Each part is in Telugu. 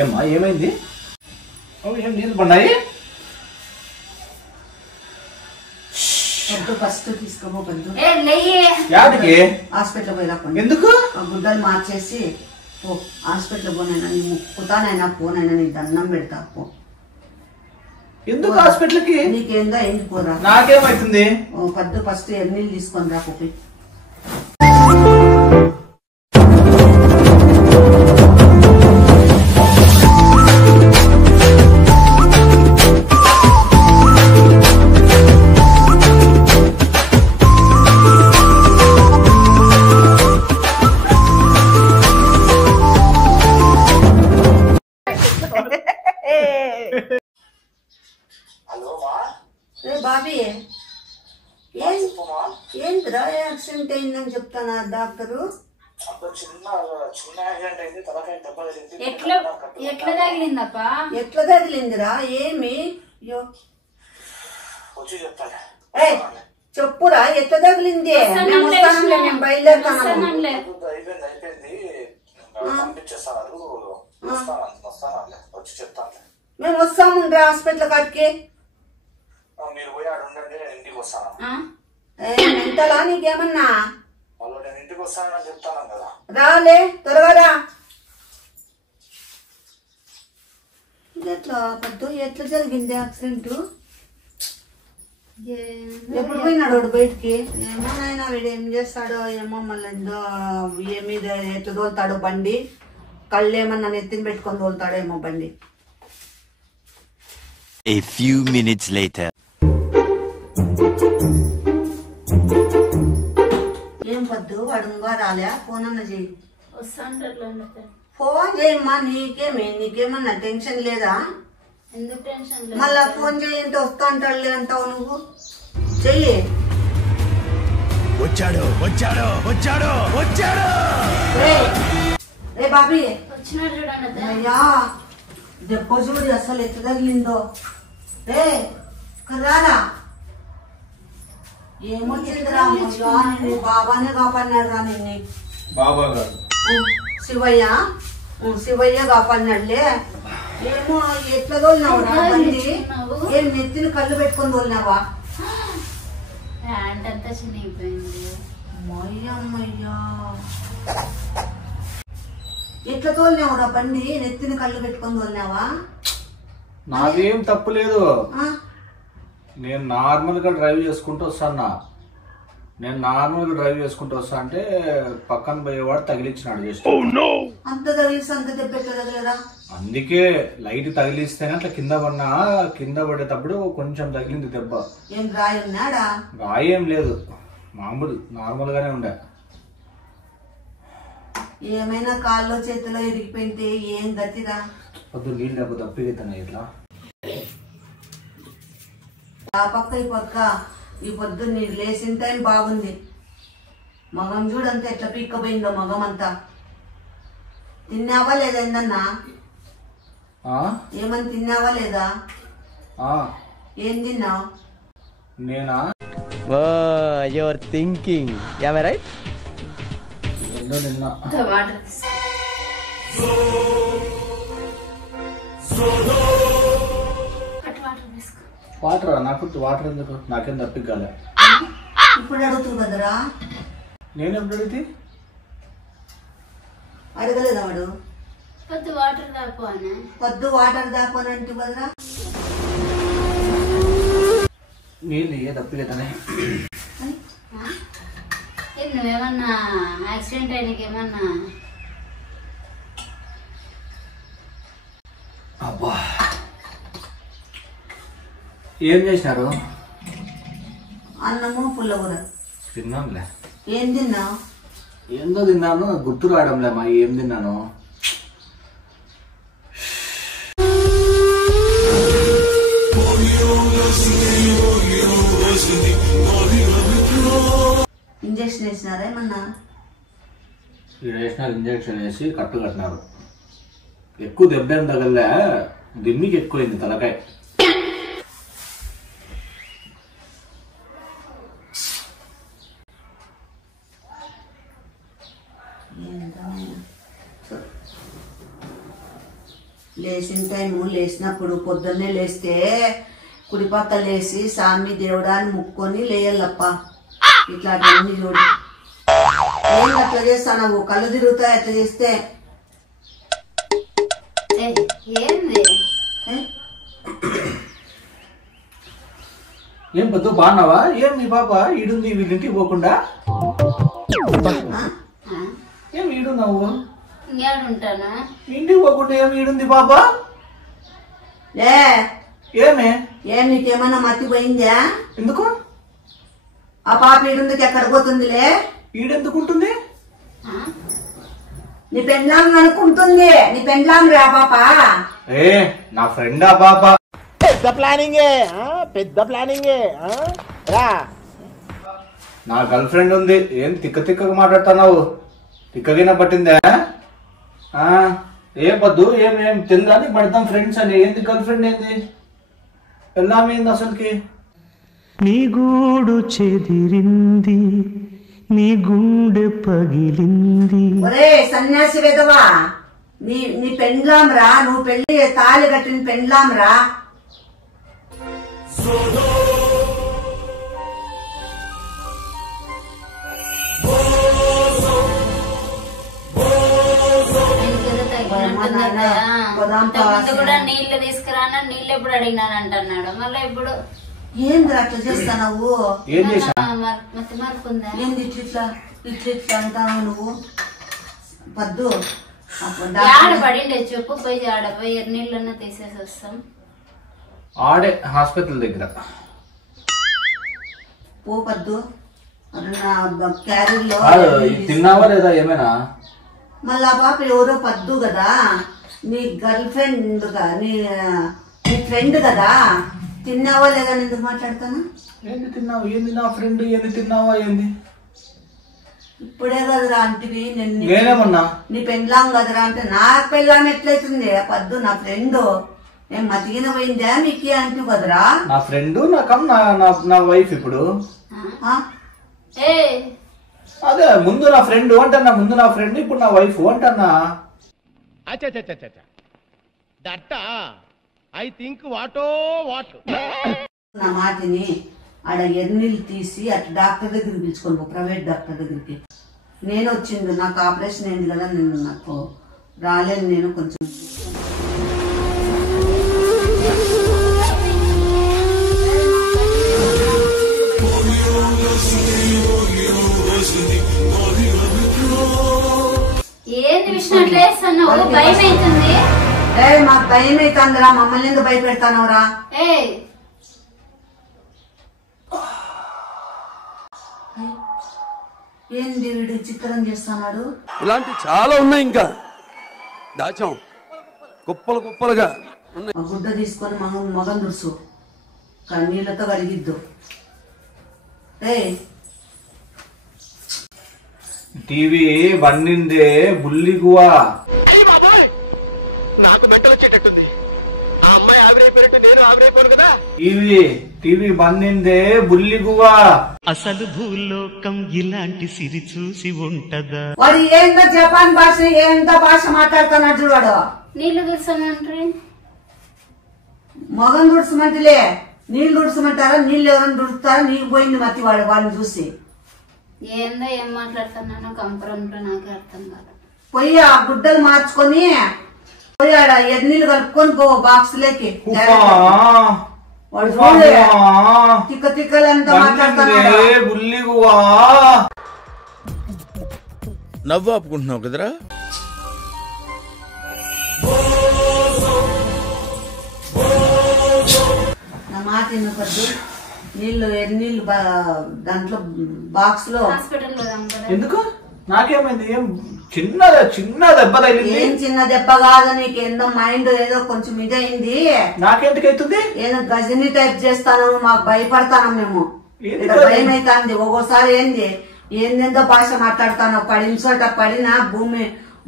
ఏమ్మా ఏమైంది? ఏం నీళ్ళు పడినాయి? ఫస్ట్ తీసుకోబోద్దు యాడికి? హాస్పిటల్ పోయి రాకుండా. ఎందుకు? గుడ్డలు మార్చేసి పో. హాస్పిటల్ పోనైనా నీ ముక్కుతానైనా పోనైనా నీ దండం పెడతా పో. ఎందుకు హాస్పిటల్కి? నీకేందో అయింది పోరా. నాకేమైతుంది? పద్దు ఫస్ట్ ఎన్నీళ్ళు తీసుకొని రా పోయి. బాబీ ఏంటిరా యాక్సిడెంట్ అయిందని చెప్తానా డాక్టరు? ఎట్లా తగిలిందిరా? ఏమి చెప్పురా ఎట్లా తగిలింది? మేము బయలుదేరుతాము. మేము వస్తాము హాస్పిటల్ కాడికి. మెంటలా నీకేమన్నా? రాలే త్వరగా రా. ఎట్లా పద్దు ఎట్లా జరిగింది యాక్సిడెంట్? ఎప్పుడు పోయినాడు వాడు బయటికి? ఏమోనైనా వీడు ఏం చేస్తాడో ఏమో. మళ్ళీ ఏమి ఎట్లా తోలుతాడో బండి. కళ్ళు ఏమన్నా నెత్తిని పెట్టుకొని తోలుతాడేమో బండి. A few minutes later. ఏం పద్దు వాడుగా రాలే? ఫోన్ అన్న చెయ్యి. ఫోన్ చేయమ్మా. నీకేమన్నా టెన్షన్ లేదా? మళ్ళా ఫోన్ చేయంటే వస్తా అంటాడులే అంటావు నువ్వు. చెయ్యి. వచ్చాడు వచ్చాడు వచ్చాడు వచ్చాడు. రే బాబీ అయ్యా దెబ్బ చూడు అసలు ఎట్లా తగిలిందో. రే రారా. ఏమొచ్చిందిరా? బాబానే కాపాడినాడు రా నిన్ను. బాబా గారు శివయ్య కాపాడినాడులే. ఏమో ఎట్లా తోలినావు రా బండి? ఏం నెత్తిని కళ్ళు పెట్టుకొని తోలినావా? అమ్మయ్యా ఎట్లా తోలినావు రా బండి? నెత్తిని కళ్ళు పెట్టుకొని తోలినావా? నాదేం తప్పు లేదు. నేను నార్మల్ గా డ్రైవ్ చేసుకుంటూ వస్తానా. అంటే పక్కన పోయేవాడు తగిలించినాడు. అంత తగిలిస్తే అంత దెబ్బ తగలరా? అందుకే లైట్ తగిలిస్తేనే అట్లా కింద పడినా. కింద పడేటప్పుడు కొంచెం తగిలింది దెబ్బ. ఏం గాయన్నాడా? గాయం లేదు, మామూలు నార్మల్ గానే ఉండే. ఏమైనా కాల్లో చేతిలో ఇరిగిపోయింటే ఏం గతిరా? పొద్దు నీళ్ళు లేకపోతే తప్పిపోతాను. ఇట్లా ఆ పక్క ఈ పక్క ఈ పొద్దు నీరు లేచిన టైం బాగుంది. మగం చూడంతా ఎట్లా పీక్కపోయిందో మగం అంతా. తిన్నావా లేదా? ఏందన్నా ఏమని తిన్నావా లేదా? ఏం తిన్నావు? నేనా? Your thinking right. వాటర్ నాకు వాటర్ ఎందుకు? నాకేం తప్పికాలే. ఇప్పుడు అడుగుతుంది కదరా. నేను ఎప్పుడు అడిగితే అడగలేదా వాడు? పొద్దు వాటర్ దాపోనంటే కదరా. నీళ్ళు ఏ తప్పిలేదనే. నువ్వేమన్నా యాక్సిడెంట్ అయినకేమన్నా? అబ్బా ఏం చేసినారు? అన్నము పుల్లగూర తిన్నానులే. ఏం తిన్నావు? ఏందో తిన్నాను, గుర్తు రావడంలే మా ఏం తిన్నాను. ఇంజక్షన్ వేసినారా ఏమన్నా? వేసినారు, ఇంజక్షన్ వేసి కట్టు కట్టినారు. ఎక్కువ దెబ్బ ఏం తగలే, దిమ్మికి ఎక్కువైంది తలకాయ. లేచిన టైము లేచినప్పుడు పొద్దున్నే లేస్తే కుడిపక్క లేచి సామి దేవుడాన్ని ముక్కొని లేయాలప్ప. ఇట్లాంటివన్నీ చూడు. ఏం అట్లా చేస్తావు? కళ్ళు తిరుగుతాయి అట్లా చేస్తే. ఏంది ఏం పొద్దు బాగున్నావా? ఏం మీ పాప ఈడుంది వీళ్ళింటికి పోకుండా? ఏం ఈడున్నావు? ఇంకేడుంటానా? ఇంటికి పోకుండా ఏం ఈడుంది పాప? లే ఏమే ఏం నీకేమన్నా మర్చిపోయిందా? ఎందుకు? ఆ పాప ఈడుందుకు ఎక్కడ పోతుందిలే? ఈడెందుకుంటుంది? నీ పెండ్లాం అనుకుంటుంది. నీ పెండ్లాం రా పాప. ఏ నా ఫ్రెండ్ ఆ పాప. పెద్ద ప్లానింగే రా. నా గర్ల్ ఫ్రెండ్ ఉంది. ఏం తిక్కగా మాట్లాడుతున్నావు? తిక్కగిన పట్టిందా? ఏం పొద్దు ఏం తెలుదా నీకు? పడతాం ఫ్రెండ్స్ అని. ఏంది గర్ల్ ఫ్రెండ్? ఏంది పెళ్ళామేంది అసలుకి? నీ గూడు చెదిరింది, నీ గుండె పగిలింది. ఒరే సన్యాసి వెదవా, నీ పెండ్లాం రా. నువ్వు పెళ్లి తాళి కట్టిన పెండ్లాం రా. కూడా నీళ్లు తీసుకురానా, నీళ్ళు ఎప్పుడు అడిగినాను అంటున్నాడు. మళ్ళీ ఇప్పుడు ఏంద్రా అట్లా చేస్తావు? ఏం చేసా? మతి మార్పుందా? ఏంది ఇట్లా అంటావు నువ్వు? పద్దు ఆడ పడిండే చెప్పు. పోయి ఆడపోయి నీళ్ళన్నా తీసేసి వస్తాం. ఆడే హాస్పిటల్ దగ్గర పో పద్దు. క్యారీలో తిన్నావా లేదా ఏమైనా? మళ్ళా పాప ఎవరో పద్దు కదా, నీ గర్ల్ ఫ్రెండ్ నీ ఫ్రెండ్ కదా. తిన్నావా లేదా? ఎందుకు మాట్లాడతాను? ఏంది తిన్నావు? ఏంది నా ఫ్రెండ్? ఏంది తిన్నావా? ఏంది ఇప్పుడే కదరా అంటివి. నేనేమన్నా? నీ పెండ్లాం కదరా అంటే నా పెళ్ళాం ఎట్లయితుంది? పద్దు నా ఫ్రెండ్. ఏం మతికిన పోయిందా మీకు అంటివి కదరా? నా ఫ్రెండ్ నా వైఫ్. ఇప్పుడు అదే ముందు నా ఫ్రెండ్ అంటన్నా. ముందు నా ఫ్రెండ్, ఇప్పుడు నా వైఫ్ అంటన్నా. ఐ థింక్ వాటో వాట్. నా మాటిని ఆడ ఎర్నీళ్ళు తీసి అటు డాక్టర్ దగ్గరికి పిలుచుకొని పో, ప్రైవేట్ డాక్టర్ దగ్గరికి. నేను వచ్చింది, నాకు ఆపరేషన్ అయింది కదా, నాకు రాలేను. నేను కొంచెం ఏంది విషయం అట్లా వేస్తున్నావు? భయం అవుతుంది. మాకు భయం అవుతుందిరా. మమ్మల్ని ఎందుకు భయపెడతానవరా? ఏంది వీడు చిత్రం చేస్తున్నాడు? ఇలాంటి చాలా ఉన్నాయి. ఇంకా దాచాం కుప్పలుగా. గుడ్డ తీసుకొని మగం దుడుసు, నీళ్ళతో కడిగిద్దు. టీవీ బండిందే బుల్లిగువా. నాకు బెట్ట వచ్చేటట్టుంది. ఆ అమ్మాయి ఆవిరైపోయినట్టు నేను ఆవిరైపోను కదా. టీవీ బండిందే బుల్లిగువా. అసలు భూలోకం ఇలాంటి సిరి చూసి ఉంటదా? వాడు ఏందో జపాన్ భాష ఏందో భాష మాట్లాడుతున్నాడు చూడు. నీళ్లు దుర్సమంటారు. మగం దుడుసమంటలే, నీళ్ళు దుడుసమంటారా? నీళ్ళు ఎవరైనా దుడుస్తారా? నీకు పోయింది మతి వాడిని చూసి. ఏందో ఏం మాట్లాడుతున్నానో కంపరంలో నాకే అర్థం కాదు. పోయి ఆ గుడ్డలు మార్చుకొని పోయి ఆడ ఎర్నీళ్ళు కలుపుకొని పో బాక్స్ లేకి. వాడు చూడే తిక్కలంతా మాట్లాడుతున్నాడు. బుల్లిగువా. నవ్వు ఆపుకుంటున్నావు కదరా? నా మాట ఎందుకద్దు? ఎర్నీళ్ళు దాంట్లో బాక్స్ లో. ఎందుకు? నాకేమైంది? ఏం చిన్న దెబ్బ తగిలింది. ఏం చిన్న దెబ్బ కాదు, నీకు ఏందో మైండ్ ఏదో కొంచెం ఇదైంది. నాకెందుకైతుంది? ఏదో గజని టైప్ చేస్తాను, మాకు భయపడతాను మేము. భయం అవుతుంది ఒక్కోసారి. ఏందేందో భాష మాట్లాడతాను. పడిన చోట పడిన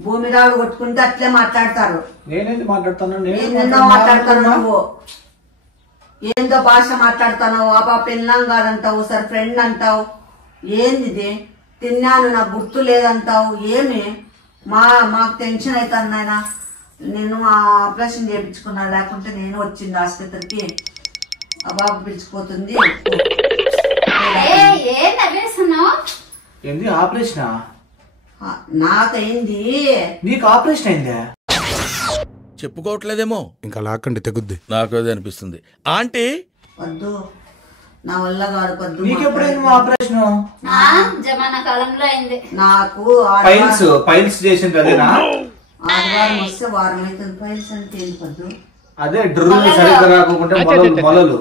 భూమి రాడు కొట్టుకుంటే అట్లే మాట్లాడతారు. నేనేంది మాట్లాడతాను? ఏందేందో మాట్లాడతాను నువ్వు. ఏందో భాష మాట్లాడతావు. ఆ పాప పెళ్ళాం కాదంటావు, సరే ఫ్రెండ్ అంటావు. ఏంది? తిన్నాను నాకు గుర్తు లేదంటావు. ఏమి మాకు టెన్షన్ అవుతుంది నాయన. నేను ఆపరేషన్ చేయించుకున్నా, లేకుంటే నేను వచ్చింది ఆసుపత్రికి. ఆ బాబు పిలిచిపోతుంది. ఏ నవ్వేస్తున్నావు? ఏంది ఆపరేషనా? నాకైంది. నీకు ఆపరేషన్ అయిందా? చెప్పుకోవట్లేదేమో. ఇంకా లాక్కండి తెగుద్ది. నాకు అదే అనిపిస్తుంది. ఆంటీ వద్దు, నా వల్ల కాదు. వద్దు. నీకెప్పుడైంది ఆపరేషన్? జమానా కాలంలో అయింది నాకు. పైల్స్ చేసింది అదేనా? ఆదివారం వస్తే వారం అవుతుంది. పైల్స్ అంటే ఏంటి వద్దు? అదే డ్రిల్ సరిగ్గా రాకుండా మొలలు.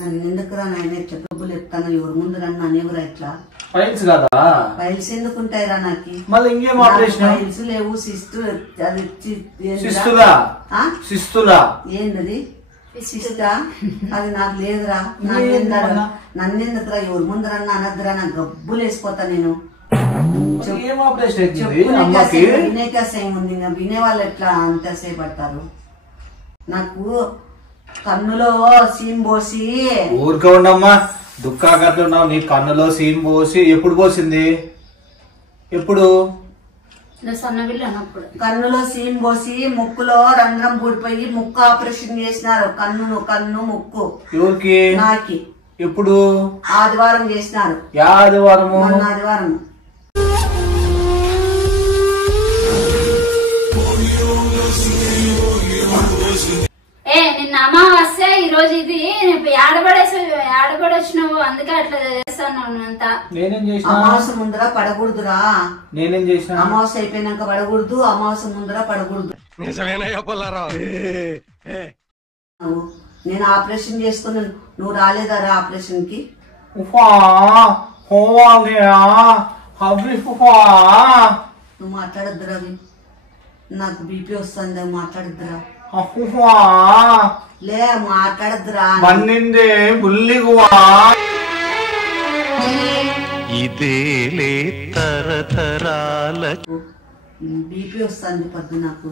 నన్ను ఎందుకురా నాయన ఇట్లా డబ్బులు ఎత్తాను? ఎవరు ముందు నన్ను అనేవరా ఇట్లా? పైల్స్ కదా? పైల్స్ ఎందుకుంటాయిరా నాకు? మళ్ళీ ఇంకేం ఆపరేషన్? పైల్స్ లేవు. సిస్తులా ఏంటది? సిస్టా? అది నాకు లేదురా. నన్నెందుకురా? ఎవరు ముందరన్నా అనద్దురా. నాకు గబ్బులు వేసిపోతా నేను. ఏం ఆపరేషన్? వినేకాశయం ఉంది. వినే వాళ్ళు ఎట్లా అంతసేపు పడతారు? నాకు కన్నులో సీమ్ పోసి. ఊరికే ఉండమ్మా, దుఃఖాకర్తున్నావు. నీ కన్నులో సీమ్ పోసి ఎప్పుడు పోసింది? ఎప్పుడు? కన్నులో సీమ్ పోసి ముక్కులో రంధ్రం పూడిపోయి ముక్కు ఆపరేషన్ చేసినారు. కన్ను ముక్కు. ఎవరికి? నాకి. ఎప్పుడు? ఆదివారం చేసినారు. ఆదివారము? ఆదివారం. నిన్న అమావాస్య, ఈ రోజు ఇది ఆడబడొచ్చినావు, అందుకే అట్లా చేస్తాను అంతా. నేనేం చేసిన? అమావాస్య ముందర పడకూడదురా. నేనేం చేసిన? అమావాస్య అయిపోయినాక పడకూడదు. అమావాస్య ముందర పడకూడదు. నేను ఆపరేషన్ చేసుకున్నాను. నువ్వు రాలేదారా ఆపరేషన్ కి? నువ్వు మాట్లాడద్దురా. నాకు బీపీ వస్తుంది. మాట్లాడద్దురా. లే మాట్లాడద్దురా. ఇదేలే తరతరాల బీపీ వస్తుంది పొద్దు నాకు.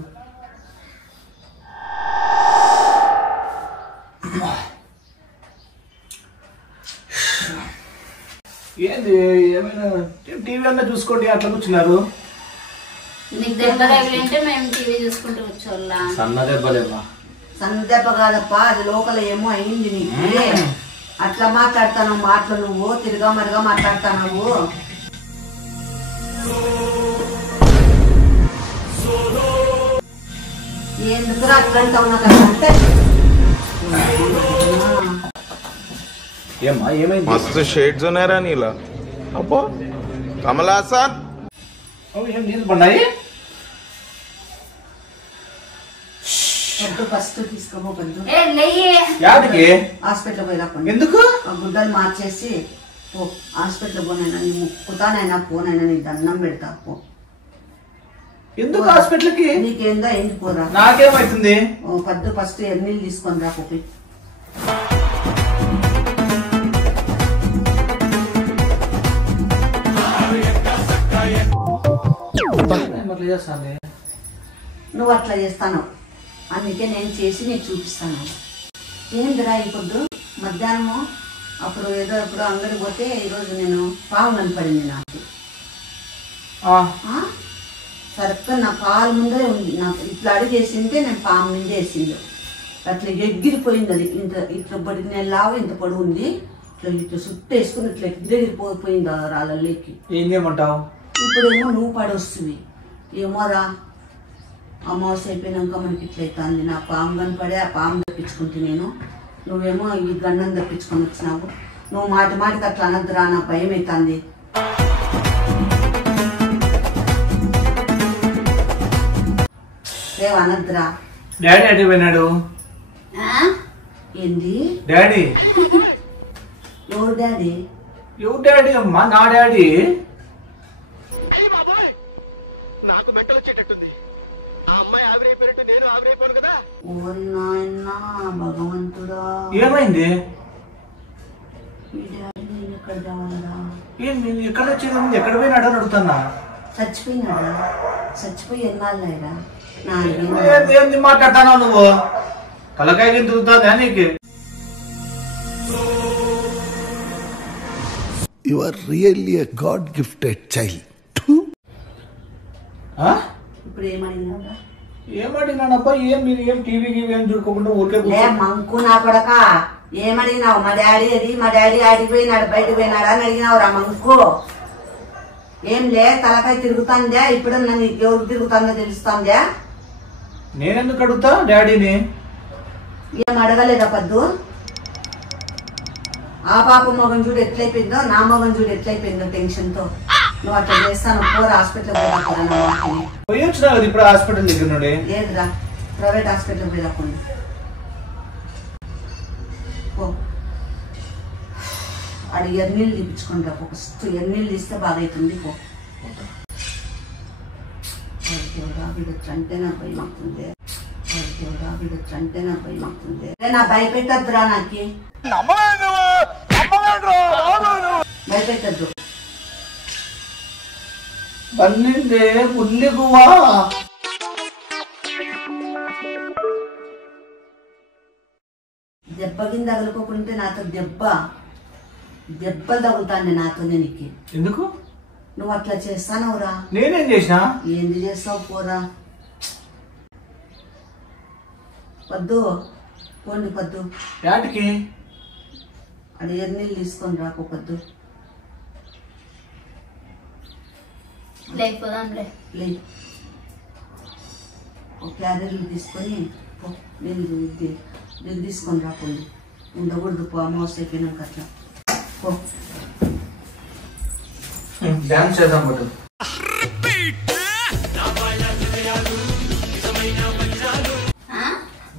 ఏంది? ఏమైనా టీవీ అన్నా చూసుకోండి. అట్లా కూర్చున్నారు. నీకు దెబ్బ తగిలింటే మేము టీవీ చూసుకుంటూ కూర్చోవాలా? సన్న దెబ్బలేమ్మా. సన్న దెబ్బ కాదప్ప, అది లోకల్ ఏమో అయింది నీకు. అట్లా మాట్లాడతాను మాటలు నువ్వు. తిరిగా మరిగా మాట్లాడతావు. ఎందుకు అట్లా అంటే ఏమ్మా ఏమైంది? మస్తు షేడ్స్ ఉన్నారా నీలా? అబ్బో కమల్ హాసన్. ఏం నీళ్ళు పడినాయి? ఫస్ట్ తీసుకోబోద్దు. యాడికి? హాస్పిటల్ పోయి రాకుండా. ఎందుకు? ఆ గుడ్డలు మార్చేసి పో. హాస్పిటల్ పోనైనా నీ ముక్కుతానైనా పోనైనా నీ దండం పెడతా పో. ఎందుకు హాస్పిటల్కి? నీకేందో అయింది పోరా. నాకేమైతుంది? పద్దు ఫస్ట్ ఎన్నీళ్ళు తీసుకొని రా పోయి. నువ్వు అట్లా చేస్తాను, అందుకే నేను చేసి నీకు చూపిస్తాను. ఏందిరా ఇప్పుడు మధ్యాహ్నము అప్పుడు ఏదో ఎప్పుడు అంగడి పోతే ఈరోజు నేను పాము కనపడింది నాకు. కరెక్ట్గా నా పాలు ముందే ఉంది. నాకు ఇట్లా అడిగేసింటే నేను పాము ముందే వేసింది. అట్లా ఎగిరిపోయింది. అది ఇంత ఇట్లా బడికి నేను లావు ఇంత పొడుగు ఉంది. ఇట్లా ఇట్లా చుట్టూ వేసుకుని ఇట్లా ఎగిరిపోయింది రాళ్ళకి. ఏం చేయమంటావు? ఇప్పుడేమో నువ్వు పడొస్తుంది. ఏమోరా అమావాస్య అయిపోయినాక మనకి ఇట్లా అవుతుంది. నా పాము కనపడే ఆ పాము తప్పించుకుంటే నేను, నువ్వేమో ఈ గండం తప్పించుకొని వచ్చినావు. నువ్వు మాటికి అట్లా అనద్దురా, నా భయం అవుతుంది. అనద్దురా. డాడీ అటు పోయినాడు. ఏంది డాడీ? ఎవరు డాడీ? ఎవరు డాడీ అమ్మా? నా డాడీ. నాకు మెంటల్ వచ్చేటట్టుంది. ఆ అమ్మాయి ఆవిరైపోయినట్టు నేను ఆవిరైపోను కదా. ఓరి నాయనా భగవంతుడా, ఏమైంది? ఈ డాడీ నేను ఎక్కడ కావాలరా? ఎక్కడ వచ్చేది? ఎక్కడ పోయినాడు అని అడుగుతున్నా. చచ్చిపోయినాడా? చచ్చిపోయి ఎన్నాళ్ళైరా? ఏంది మాట్లాడతానా నువ్వు? తలకాయ తిరుగుతుందా నీకు? You are really a God-gifted child. ఏమడిగినానప్పా? మీరు ఏం టీవీ ఏం చూడుకోకుండా ఊరికే లే మంకు నా కొడక, ఏమడిగినావు? మా డాడీ ఆడికి పోయినాడు, బయటకు పోయినాడా అని అడిగినావు రా మంకు. ఏం లే తలకాయ తిరుగుతుందా? ఇప్పుడు నన్ను ఎవరు తిరుగుతుందో తెలుస్తుందా? నేనెందుకు అడుగుతా డాడీని? ఏం అడగలేదా పద్దు? ఆ పాప మొగం చూడు ఎట్లయిపోయిందో, నా మొగం చూడు ఎట్లయిపోయిందో టెన్షన్ తో. నువ్వు అట్లా చేస్తాను, పోరు హాస్పిటల్ పోయి పోయొచ్చినా కదా ఇప్పుడు హాస్పిటల్ దగ్గర నుండి. ఏదిరా ప్రైవేట్ హాస్పిటల్ పోయి రాకుండా అది ఎన్నీళ్ళు తీపించుకుంటా. ఫస్ట్ ఎన్నీళ్ళు తీస్తే బాగా అవుతుంది. పో అంటే నా భయం అవుతుంది, అంటే నా భయం అవుతుంది. నా భయపెట్టద్దురా, నాకి భయపెట్టద్దు. పన్నెండే పుల్లి గువ్వా. దెబ్బ కింద తగులుకోకుంటే నాతో దెబ్బలు తగులుతాండి నాతో. నీకు ఎందుకు నువ్వు అట్లా చేస్తానవురా? నేనేం చేసినా? ఏంది చేస్తావు? పోరా పద్దు, పోండి పద్దు. యాటికి? అది ఎన్నీళ్ళు తీసుకొని రాకు పద్దు. లేకపోదాంలే. క్యారెట్లు తీసుకొని నీళ్ళు తీసుకొని రాకండి. ఉండకూడదు పో, అమావాస్య అయిపోయినాక అట్లా పో. డాన్స్ చేద్దాం పట్టు.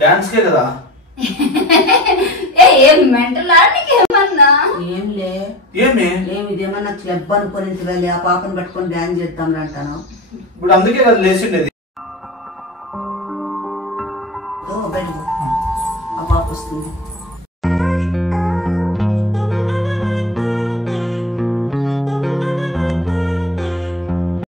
డాన్స్ కే కదా. ఏం మెంటల్ ఏమన్నా? ఏంలే ఏమి ఇదేమన్నా క్లబ్ అనుకొని వెళ్ళి ఆ పాపను పట్టుకొని డాన్స్ చేద్దాం అంటాను. ఇప్పుడు అందుకే కదా లేచిండేది. బయటకు ఆ పాప వస్తుంది.